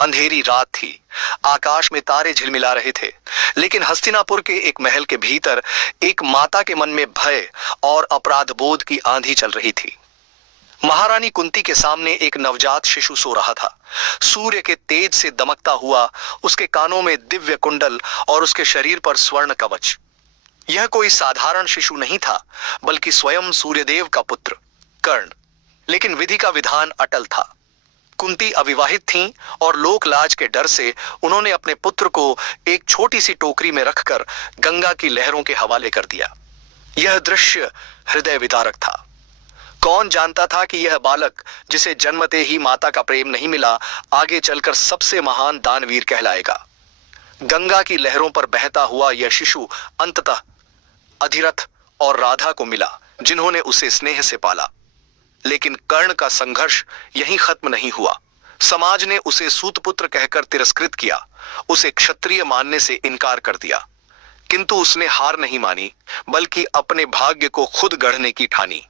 अंधेरी रात थी। आकाश में तारे झिलमिला रहे थे, लेकिन हस्तिनापुर के एक महल के भीतर एक माता के मन में भय और अपराध बोध की आंधी चल रही थी। महारानी कुंती के सामने एक नवजात शिशु सो रहा था। सूर्य के तेज से दमकता हुआ उसके कानों में दिव्य कुंडल और उसके शरीर पर स्वर्ण कवच। यह कोई साधारण शिशु नहीं था, बल्कि स्वयं सूर्यदेव का पुत्र कर्ण। लेकिन विधि का विधान अटल था। कुंती अविवाहित थीं और लोक लाज के डर से उन्होंने अपने पुत्र को एक छोटी सी टोकरी में रखकर गंगा की लहरों के हवाले कर दिया। यह दृश्य हृदय विदारक था। कौन जानता था कि यह बालक, जिसे जन्मते ही माता का प्रेम नहीं मिला, आगे चलकर सबसे महान दानवीर कहलाएगा। गंगा की लहरों पर बहता हुआ यह शिशु अंततः अधिरथ और राधा को मिला, जिन्होंने उसे स्नेह से पाला। लेकिन कर्ण का संघर्ष यहीं खत्म नहीं हुआ। समाज ने उसे सूतपुत्र कहकर तिरस्कृत किया, उसे क्षत्रिय मानने से इनकार कर दिया। किंतु उसने हार नहीं मानी, बल्कि अपने भाग्य को खुद गढ़ने की ठानी।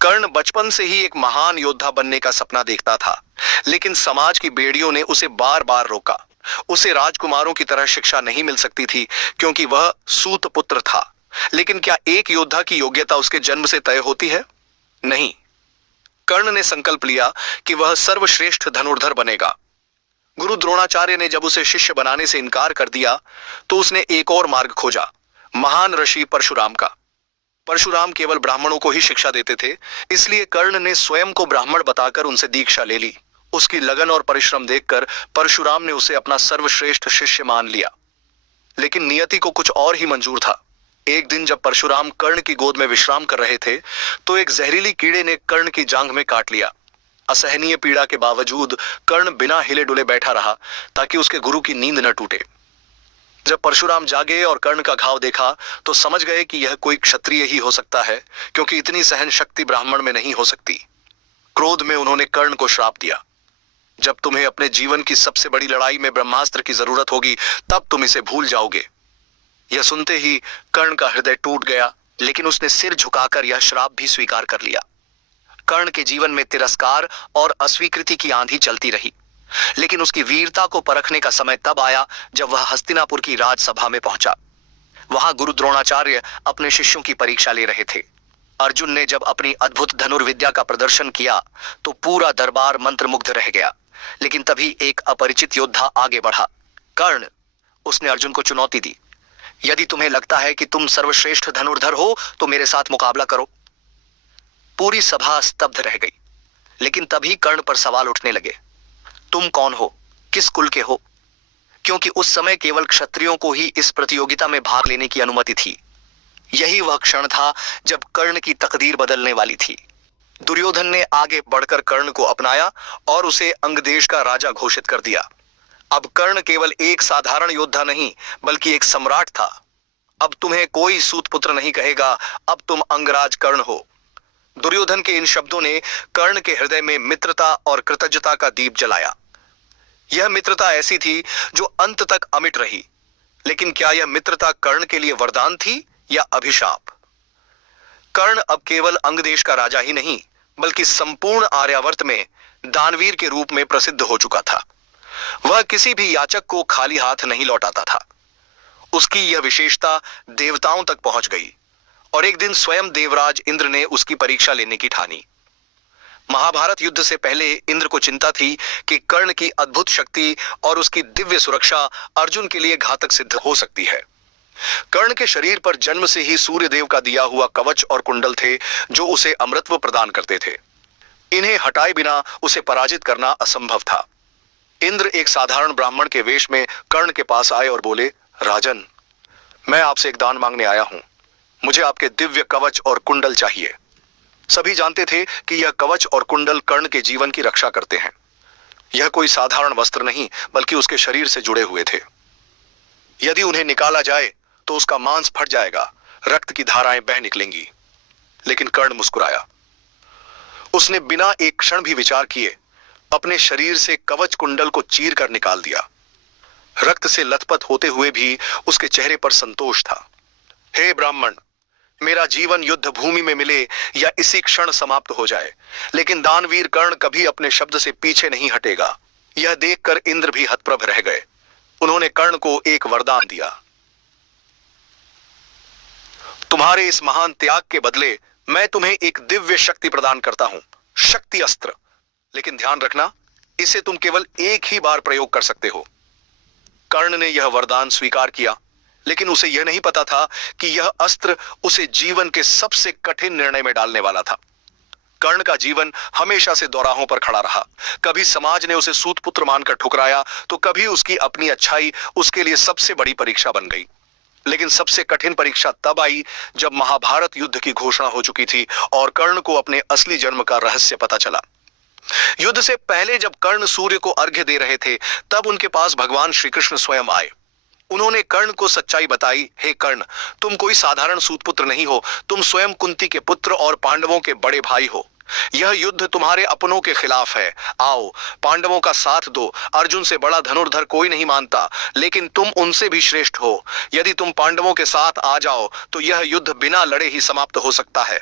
कर्ण बचपन से ही एक महान योद्धा बनने का सपना देखता था, लेकिन समाज की बेड़ियों ने उसे बार बार रोका। उसे राजकुमारों की तरह शिक्षा नहीं मिल सकती थी, क्योंकि वह सूतपुत्र था। लेकिन क्या एक योद्धा की योग्यता उसके जन्म से तय होती है? नहीं। कर्ण ने संकल्प लिया कि वह सर्वश्रेष्ठ धनुर्धर बनेगा। गुरु द्रोणाचार्य ने जब उसे शिष्य बनाने से इनकार कर दिया, तो उसने एक और मार्ग खोजा, महान ऋषि परशुराम का। परशुराम केवल ब्राह्मणों को ही शिक्षा देते थे, इसलिए कर्ण ने स्वयं को ब्राह्मण बताकर उनसे दीक्षा ले ली। उसकी लगन और परिश्रम देखकर परशुराम ने उसे अपना सर्वश्रेष्ठ शिष्य मान लिया। लेकिन नियति को कुछ और ही मंजूर था। एक दिन जब परशुराम कर्ण की गोद में विश्राम कर रहे थे, तो एक जहरीली कीड़े ने कर्ण की जांघ में काट लिया। असहनीय पीड़ा के बावजूद कर्ण बिना हिले डुले बैठा रहा, ताकि उसके गुरु की नींद न टूटे। जब परशुराम जागे और कर्ण का घाव देखा, तो समझ गए कि यह कोई क्षत्रिय ही हो सकता है, क्योंकि इतनी सहन शक्ति ब्राह्मण में नहीं हो सकती। क्रोध में उन्होंने कर्ण को श्राप दिया, जब तुम्हें अपने जीवन की सबसे बड़ी लड़ाई में ब्रह्मास्त्र की जरूरत होगी, तब तुम इसे भूल जाओगे। यह सुनते ही कर्ण का हृदय टूट गया, लेकिन उसने सिर झुकाकर यह श्राप भी स्वीकार कर लिया। कर्ण के जीवन में तिरस्कार और अस्वीकृति की आंधी चलती रही, लेकिन उसकी वीरता को परखने का समय तब आया जब वह हस्तिनापुर की राजसभा में पहुंचा। वहां गुरु द्रोणाचार्य अपने शिष्यों की परीक्षा ले रहे थे। अर्जुन ने जब अपनी अद्भुत धनुर्विद्या का प्रदर्शन किया, तो पूरा दरबार मंत्रमुग्ध रह गया। लेकिन तभी एक अपरिचित योद्धा आगे बढ़ा। कर्ण, उसने अर्जुन को चुनौती दी, यदि तुम्हें लगता है कि तुम सर्वश्रेष्ठ धनुर्धर हो, तो मेरे साथ मुकाबला करो। पूरी सभा स्तब्ध रह गई, लेकिन तभी कर्ण पर सवाल उठने लगे। तुम कौन हो? किस कुल के हो? क्योंकि उस समय केवल क्षत्रियों को ही इस प्रतियोगिता में भाग लेने की अनुमति थी। यही वह क्षण था जब कर्ण की तकदीर बदलने वाली थी। दुर्योधन ने आगे बढ़कर कर्ण को अपनाया और उसे अंगदेश का राजा घोषित कर दिया। अब कर्ण केवल एक साधारण योद्धा नहीं, बल्कि एक सम्राट था। अब तुम्हें कोई सूतपुत्र नहीं कहेगा, अब तुम अंगराज कर्ण हो। दुर्योधन के इन शब्दों ने कर्ण के हृदय में मित्रता और कृतज्ञता का दीप जलाया। यह मित्रता ऐसी थी जो अंत तक अमिट रही। लेकिन क्या यह मित्रता कर्ण के लिए वरदान थी या अभिशाप? कर्ण अब केवल अंगदेश का राजा ही नहीं, बल्कि संपूर्ण आर्यावर्त में दानवीर के रूप में प्रसिद्ध हो चुका था। वह किसी भी याचक को खाली हाथ नहीं लौटाता था। उसकी यह विशेषता देवताओं तक पहुंच गई, और एक दिन स्वयं देवराज इंद्र ने उसकी परीक्षा लेने की ठानी। महाभारत युद्ध से पहले इंद्र को चिंता थी कि कर्ण की अद्भुत शक्ति और उसकी दिव्य सुरक्षा अर्जुन के लिए घातक सिद्ध हो सकती है। कर्ण के शरीर पर जन्म से ही सूर्यदेव का दिया हुआ कवच और कुंडल थे, जो उसे अमरत्व प्रदान करते थे। इन्हें हटाए बिना उसे पराजित करना असंभव था। इंद्र एक साधारण ब्राह्मण के वेश में कर्ण के पास आए और बोले, राजन, मैं आपसे एक दान मांगने आया हूं। मुझे आपके दिव्य कवच और कुंडल चाहिए। सभी जानते थे कि यह कवच और कुंडल कर्ण के जीवन की रक्षा करते हैं। यह कोई साधारण वस्त्र नहीं, बल्कि उसके शरीर से जुड़े हुए थे। यदि उन्हें निकाला जाए तो उसका मांस फट जाएगा, रक्त की धाराएं बह निकलेंगी। लेकिन कर्ण मुस्कुराया। उसने बिना एक क्षण भी विचार किए अपने शरीर से कवच कुंडल को चीर कर निकाल दिया। रक्त से लथपथ होते हुए भी उसके चेहरे पर संतोष था। हे ब्राह्मण, मेरा जीवन युद्ध भूमि में मिले या इसी क्षण समाप्त हो जाए, लेकिन दानवीर कर्ण कभी अपने शब्द से पीछे नहीं हटेगा। यह देखकर इंद्र भी हतप्रभ रह गए। उन्होंने कर्ण को एक वरदान दिया, तुम्हारे इस महान त्याग के बदले मैं तुम्हें एक दिव्य शक्ति प्रदान करता हूं, शक्ति अस्त्र। लेकिन ध्यान रखना, इसे तुम केवल एक ही बार प्रयोग कर सकते हो। कर्ण ने यह वरदान स्वीकार किया, लेकिन उसे यह नहीं पता था कि यह अस्त्र उसे जीवन के सबसे कठिन निर्णय में डालने वाला था। कर्ण का जीवन हमेशा से दोराहों पर खड़ा रहा। कभी समाज ने उसे सूतपुत्र मानकर ठुकराया, तो कभी उसकी अपनी अच्छाई उसके लिए सबसे बड़ी परीक्षा बन गई। लेकिन सबसे कठिन परीक्षा तब आई जब महाभारत युद्ध की घोषणा हो चुकी थी और कर्ण को अपने असली जन्म का रहस्य पता चला। युद्ध से पहले जब कर्ण सूर्य को अर्घ्य दे रहे थे, तब उनके पास भगवान श्री कृष्ण स्वयं आए। उन्होंने कर्ण को सच्चाई बताई, हे कर्ण, तुम कोई साधारण सूतपुत्र नहीं हो, तुम स्वयं कुंती के पुत्र और पांडवों के बड़े भाई हो। यह युद्ध तुम्हारे अपनों के खिलाफ है। आओ, पांडवों का साथ दो। अर्जुन से बड़ा धनुर्धर कोई नहीं मानता, लेकिन तुम उनसे भी श्रेष्ठ हो। यदि तुम पांडवों के साथ आ जाओ तो यह युद्ध बिना लड़े ही समाप्त हो सकता है।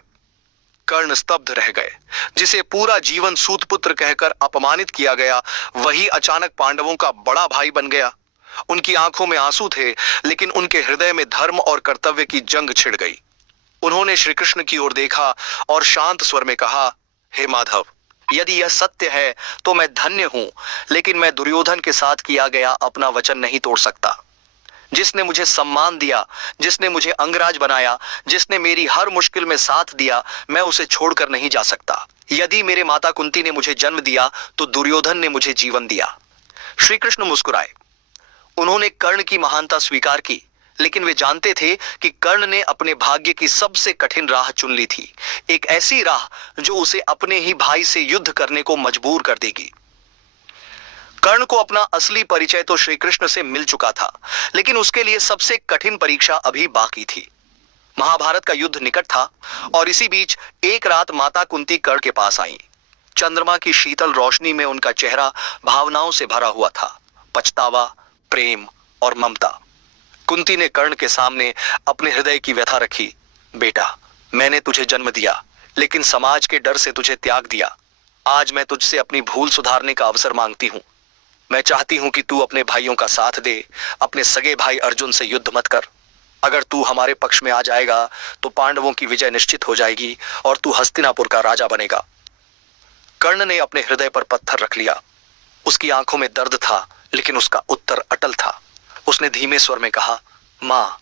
कर्ण स्तब्ध रह गए। जिसे पूरा जीवन सूतपुत्र कहकर अपमानित किया गया, वही अचानक पांडवों का बड़ा भाई बन गया। उनकी आंखों में आंसू थे, लेकिन उनके हृदय में धर्म और कर्तव्य की जंग छिड़ गई। उन्होंने श्री कृष्ण की ओर देखा और शांत स्वर में कहा, हे माधव, यदि यह सत्य है तो मैं धन्य हूं, लेकिन मैं दुर्योधन के साथ किया गया अपना वचन नहीं तोड़ सकता। जिसने मुझे सम्मान दिया, जिसने मुझे अंगराज बनाया, जिसने मेरी हर मुश्किल में साथ दिया, मैं उसे छोड़कर नहीं जा सकता। यदि मेरे माता कुंती ने मुझे जन्म दिया तो दुर्योधन ने मुझे जीवन दिया। श्री कृष्ण मुस्कुराए। उन्होंने कर्ण की महानता स्वीकार की, लेकिन वे जानते थे कि कर्ण ने अपने भाग्य की सबसे कठिन राह चुन ली थी, एक ऐसी राह जो उसे अपने ही भाई से युद्ध करने को मजबूर कर देगी। कर्ण को अपना असली परिचय तो श्री कृष्ण से मिल चुका था, लेकिन उसके लिए सबसे कठिन परीक्षा अभी बाकी थी। महाभारत का युद्ध निकट था और इसी बीच एक रात माता कुंती कर्ण के पास आई। चंद्रमा की शीतल रोशनी में उनका चेहरा भावनाओं से भरा हुआ था, पछतावा, प्रेम और ममता। कुंती ने कर्ण के सामने अपने हृदय की व्यथा रखी। बेटा, मैंने तुझे जन्म दिया, लेकिन समाज के डर से तुझे त्याग दिया। आज मैं तुझसे अपनी भूल सुधारने का अवसर मांगती हूं। मैं चाहती हूं कि तू अपने भाइयों का साथ दे, अपने सगे भाई अर्जुन से युद्ध मत कर। अगर तू हमारे पक्ष में आ जाएगा तो पांडवों की विजय निश्चित हो जाएगी और तू हस्तिनापुर का राजा बनेगा। कर्ण ने अपने हृदय पर पत्थर रख लिया। उसकी आंखों में दर्द था, लेकिन उसका उत्तर अटल था। उसने धीमे स्वर में कहा, माँ,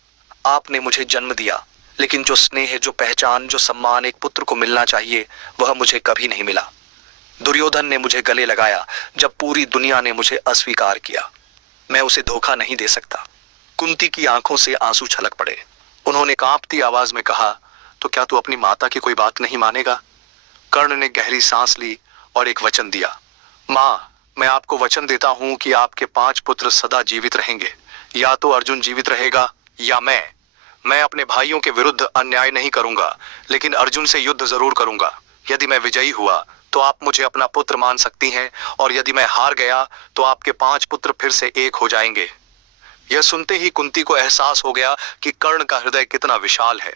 आपने मुझे जन्म दिया, लेकिन जो स्नेह, जो पहचान, जो सम्मान एक पुत्र को मिलना चाहिए, वह मुझे कभी नहीं मिला। दुर्योधन ने मुझे गले लगाया जब पूरी दुनिया ने मुझे अस्वीकार किया। मैं उसे धोखा नहीं दे सकता। कुंती की आंखों से आंसू छलक पड़े। उन्होंने कांपती आवाज में कहा, तो क्या तू अपनी माता की कोई बात नहीं मानेगा? कर्ण ने गहरी सांस ली और एक वचन दिया, माँ, मैं आपको वचन देता हूं कि आपके 5 पुत्र सदा जीवित रहेंगे। या तो अर्जुन जीवित रहेगा या मैं अपने भाइयों के विरुद्ध अन्याय नहीं करूंगा, लेकिन अर्जुन से युद्ध जरूर करूंगा। यदि मैं विजयी हुआ तो आप मुझे अपना पुत्र मान सकती हैं, और यदि मैं हार गया तो आपके 5 पुत्र फिर से एक हो जाएंगे। यह सुनते ही कुंती को एहसास हो गया कि कर्ण का हृदय कितना विशाल है।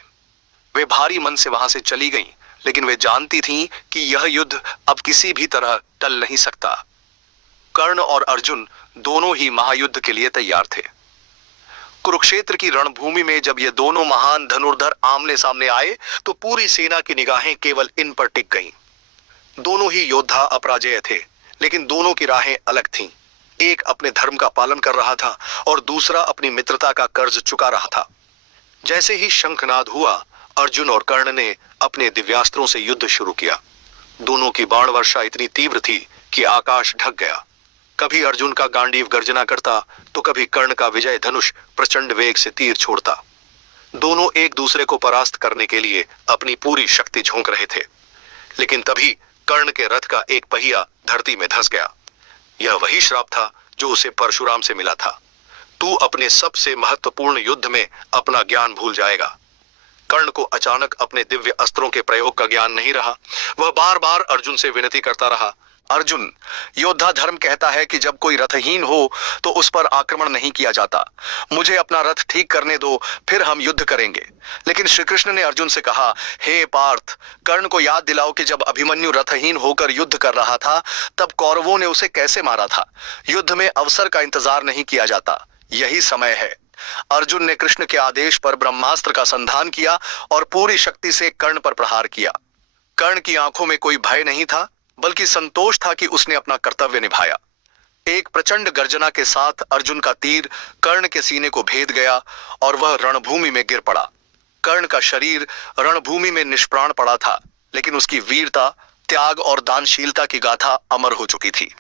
वे भारी मन से वहां से चली गईं, लेकिन वे जानती थीं कि यह युद्ध अब किसी भी तरह टल नहीं सकता। कर्ण और अर्जुन दोनों ही महायुद्ध के लिए तैयार थे। कुरुक्षेत्र की रणभूमि में जब ये दोनों महान धनुर्धर आमने सामने आए तो पूरी सेना की निगाहें केवल इन पर टिक गईं। दोनों ही योद्धा अपराजेय थे, लेकिन दोनों की राहें अलग थीं। एक अपने धर्म का पालन कर रहा था और दूसरा अपनी मित्रता का कर्ज चुका रहा था। जैसे ही शंखनाद हुआ, अर्जुन और कर्ण ने अपने दिव्यास्त्रों से युद्ध शुरू किया। दोनों की बाण वर्षा इतनी तीव्र थी कि आकाश ढक गया। कभी अर्जुन का गांडीव गर्जना करता तो कभी कर्ण का विजय धनुष प्रचंड वेग से तीर छोड़ता। दोनों एक दूसरे को परास्त करने के लिए अपनी पूरी शक्ति झोंक रहे थे, लेकिन तभी कर्ण के रथ का एक पहिया धरती में धंस गया। यह वही श्राप था जो उसे परशुराम से मिला था। तू अपने सबसे महत्वपूर्ण युद्ध में अपना ज्ञान भूल जाएगा। कर्ण को अचानक अपने दिव्य अस्त्रों के प्रयोग का ज्ञान नहीं रहा। वह बार बार अर्जुन से विनती करता रहा, अर्जुन, योद्धा धर्म कहता है कि जब कोई रथहीन हो तो उस पर आक्रमण नहीं किया जाता। मुझे अपना रथ ठीक करने दो, फिर हम युद्ध करेंगे। लेकिन श्री कृष्ण ने अर्जुन से कहा, हे पार्थ, कर्ण को याद दिलाओ कि जब अभिमन्यु रथहीन होकर युद्ध कर रहा था तब कौरवों ने उसे कैसे मारा था। युद्ध में अवसर का इंतजार नहीं किया जाता, यही समय है। अर्जुन ने कृष्ण के आदेश पर ब्रह्मास्त्र का संधान किया और पूरी शक्ति से कर्ण पर प्रहार किया। कर्ण की आंखों में कोई भय नहीं था, बल्कि संतोष था कि उसने अपना कर्तव्य निभाया। एक प्रचंड गर्जना के साथ अर्जुन का तीर कर्ण के सीने को भेद गया और वह रणभूमि में गिर पड़ा। कर्ण का शरीर रणभूमि में निष्प्राण पड़ा था, लेकिन उसकी वीरता, त्याग और दानशीलता की गाथा अमर हो चुकी थी।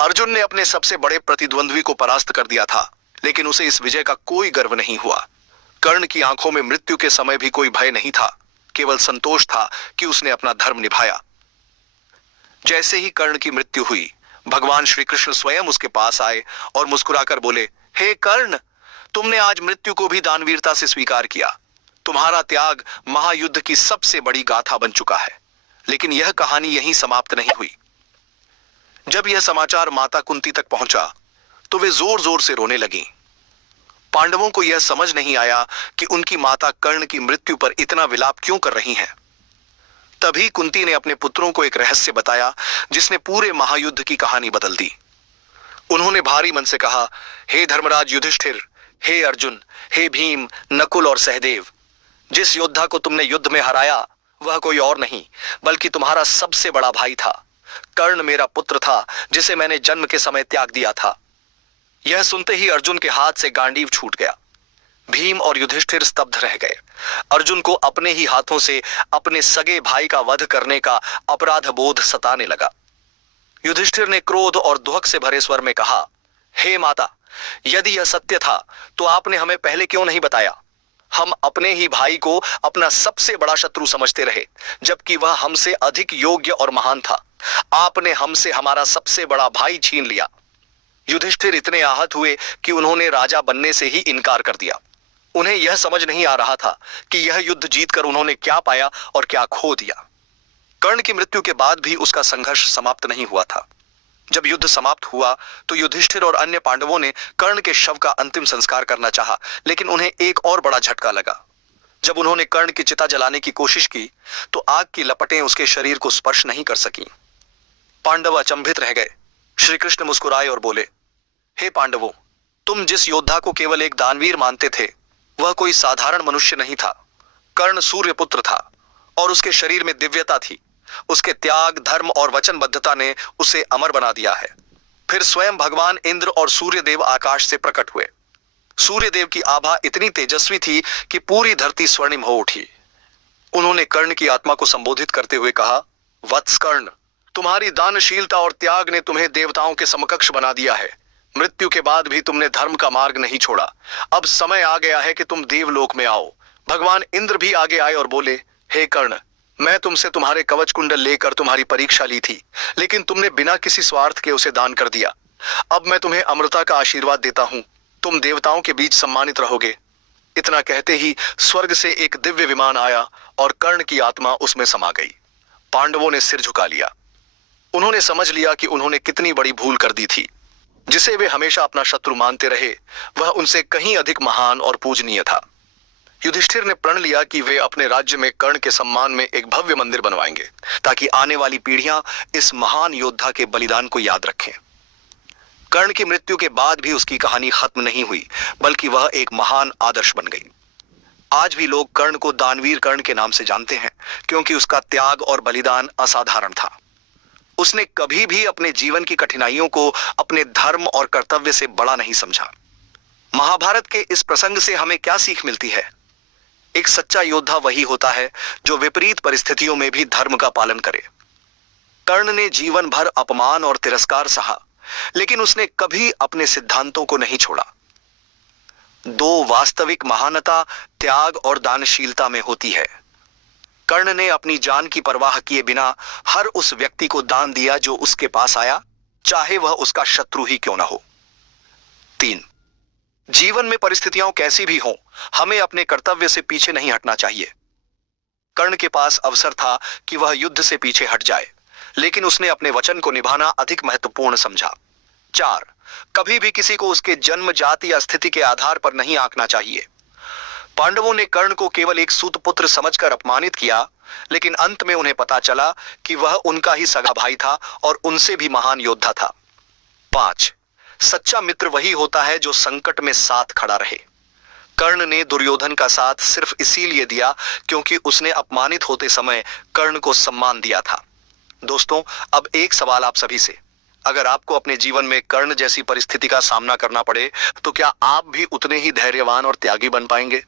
अर्जुन ने अपने सबसे बड़े प्रतिद्वंद्वी को परास्त कर दिया था, लेकिन उसे इस विजय का कोई गर्व नहीं हुआ। कर्ण की आंखों में मृत्यु के समय भी कोई भय नहीं था, केवल संतोष था कि उसने अपना धर्म निभाया। जैसे ही कर्ण की मृत्यु हुई, भगवान श्री कृष्ण स्वयं उसके पास आए और मुस्कुराकर बोले, हे कर्ण, तुमने आज मृत्यु को भी दानवीरता से स्वीकार किया। तुम्हारा त्याग महायुद्ध की सबसे बड़ी गाथा बन चुका है। लेकिन यह कहानी यहीं समाप्त नहीं हुई। जब यह समाचार माता कुंती तक पहुंचा तो वे जोर जोर से रोने लगीं। पांडवों को यह समझ नहीं आया कि उनकी माता कर्ण की मृत्यु पर इतना विलाप क्यों कर रही हैं। तभी कुंती ने अपने पुत्रों को एक रहस्य बताया जिसने पूरे महायुद्ध की कहानी बदल दी। उन्होंने भारी मन से कहा, हे धर्मराज युधिष्ठिर, हे अर्जुन, हे भीम, नकुल और सहदेव, जिस योद्धा को तुमने युद्ध में हराया वह कोई और नहीं बल्कि तुम्हारा सबसे बड़ा भाई था। कर्ण मेरा पुत्र था जिसे मैंने जन्म के समय त्याग दिया था। यह सुनते ही अर्जुन के हाथ से गांडीव छूट गया। भीम और युधिष्ठिर स्तब्ध रह गए। अर्जुन को अपने ही हाथों से अपने सगे भाई का वध करने का अपराध बोध सताने लगा। युधिष्ठिर ने क्रोध और दुहक से भरे स्वर में कहा, हे माता, यदि यह सत्य था तो आपने हमें पहले क्यों नहीं बताया। हम अपने ही भाई को अपना सबसे बड़ा शत्रु समझते रहे, जबकि वह हमसे अधिक योग्य और महान था। आपने हमसे हमारा सबसे बड़ा भाई छीन लिया। युधिष्ठिर इतने आहत हुए कि उन्होंने राजा बनने से ही इनकार कर दिया। उन्हें यह समझ नहीं आ रहा था कि यह युद्ध जीतकर उन्होंने क्या पाया और क्या खो दिया। कर्ण की मृत्यु के बाद भी उसका संघर्ष समाप्त नहीं हुआ था। जब युद्ध समाप्त हुआ तो युधिष्ठिर और अन्य पांडवों ने कर्ण के शव का अंतिम संस्कार करना चाहा, लेकिन उन्हें एक और बड़ा झटका लगा। जब उन्होंने कर्ण की चिता जलाने की कोशिश की तो आग की लपटें उसके शरीर को स्पर्श नहीं कर सकीं। पांडव अचंभित रह गए। श्री कृष्ण मुस्कुराए और बोले, हे पांडवों, तुम जिस योद्धा को केवल एक दानवीर मानते थे वह कोई साधारण मनुष्य नहीं था। कर्ण सूर्यपुत्र था और उसके शरीर में दिव्यता थी। उसके त्याग, धर्म और वचनबद्धता ने उसे अमर बना दिया है। फिर स्वयं भगवान इंद्र और सूर्यदेव आकाश से प्रकट हुए। सूर्यदेव की आभा इतनी तेजस्वी थी कि पूरी धरती स्वर्णिम हो उठी। उन्होंने कर्ण की आत्मा को संबोधित करते हुए कहा, वत्स कर्ण, तुम्हारी दानशीलता और त्याग ने तुम्हें देवताओं के समकक्ष बना दिया है। मृत्यु के बाद भी तुमने धर्म का मार्ग नहीं छोड़ा। अब समय आ गया है कि तुम देवलोक में आओ। भगवान इंद्र भी आगे आए और बोले, हे कर्ण, मैं तुमसे तुम्हारे कवच कुंडल लेकर तुम्हारी परीक्षा ली थी, लेकिन तुमने बिना किसी स्वार्थ के उसे दान कर दिया। अब मैं तुम्हें अमरता का आशीर्वाद देता हूं, तुम देवताओं के बीच सम्मानित रहोगे। इतना कहते ही स्वर्ग से एक दिव्य विमान आया और कर्ण की आत्मा उसमें समा गई। पांडवों ने सिर झुका लिया। उन्होंने समझ लिया कि उन्होंने कितनी बड़ी भूल कर दी थी। जिसे वे हमेशा अपना शत्रु मानते रहे वह उनसे कहीं अधिक महान और पूजनीय था। युधिष्ठिर ने प्रण लिया कि वे अपने राज्य में कर्ण के सम्मान में एक भव्य मंदिर बनवाएंगे, ताकि आने वाली पीढ़ियां इस महान योद्धा के बलिदान को याद रखें। कर्ण की मृत्यु के बाद भी उसकी कहानी खत्म नहीं हुई, बल्कि वह एक महान आदर्श बन गई। आज भी लोग कर्ण को दानवीर कर्ण के नाम से जानते हैं, क्योंकि उसका त्याग और बलिदान असाधारण था। उसने कभी भी अपने जीवन की कठिनाइयों को अपने धर्म और कर्तव्य से बड़ा नहीं समझा। महाभारत के इस प्रसंग से हमें क्या सीख मिलती है? एक सच्चा योद्धा वही होता है जो विपरीत परिस्थितियों में भी धर्म का पालन करे। कर्ण ने जीवन भर अपमान और तिरस्कार सहा, लेकिन उसने कभी अपने सिद्धांतों को नहीं छोड़ा। दो वास्तविक महानता त्याग और दानशीलता में होती है। कर्ण ने अपनी जान की परवाह किए बिना हर उस व्यक्ति को दान दिया जो उसके पास आया, चाहे वह उसका शत्रु ही क्यों ना हो। 3. जीवन में परिस्थितियां कैसी भी हों, हमें अपने कर्तव्य से पीछे नहीं हटना चाहिए। कर्ण के पास अवसर था कि वह युद्ध से पीछे हट जाए, लेकिन उसने अपने वचन को निभाना अधिक महत्वपूर्ण समझा। 4. कभी भी किसी को उसके जन्म, जाति या स्थिति के आधार पर नहीं आंकना चाहिए। पांडवों ने कर्ण को केवल एक सूतपुत्र समझकर अपमानित किया, लेकिन अंत में उन्हें पता चला कि वह उनका ही सगा भाई था और उनसे भी महान योद्धा था। 5. सच्चा मित्र वही होता है जो संकट में साथ खड़ा रहे। कर्ण ने दुर्योधन का साथ सिर्फ इसीलिए दिया क्योंकि उसने अपमानित होते समय कर्ण को सम्मान दिया था। दोस्तों, अब एक सवाल आप सभी से, अगर आपको अपने जीवन में कर्ण जैसी परिस्थिति का सामना करना पड़े तो क्या आप भी उतने ही धैर्यवान और त्यागी बन पाएंगे?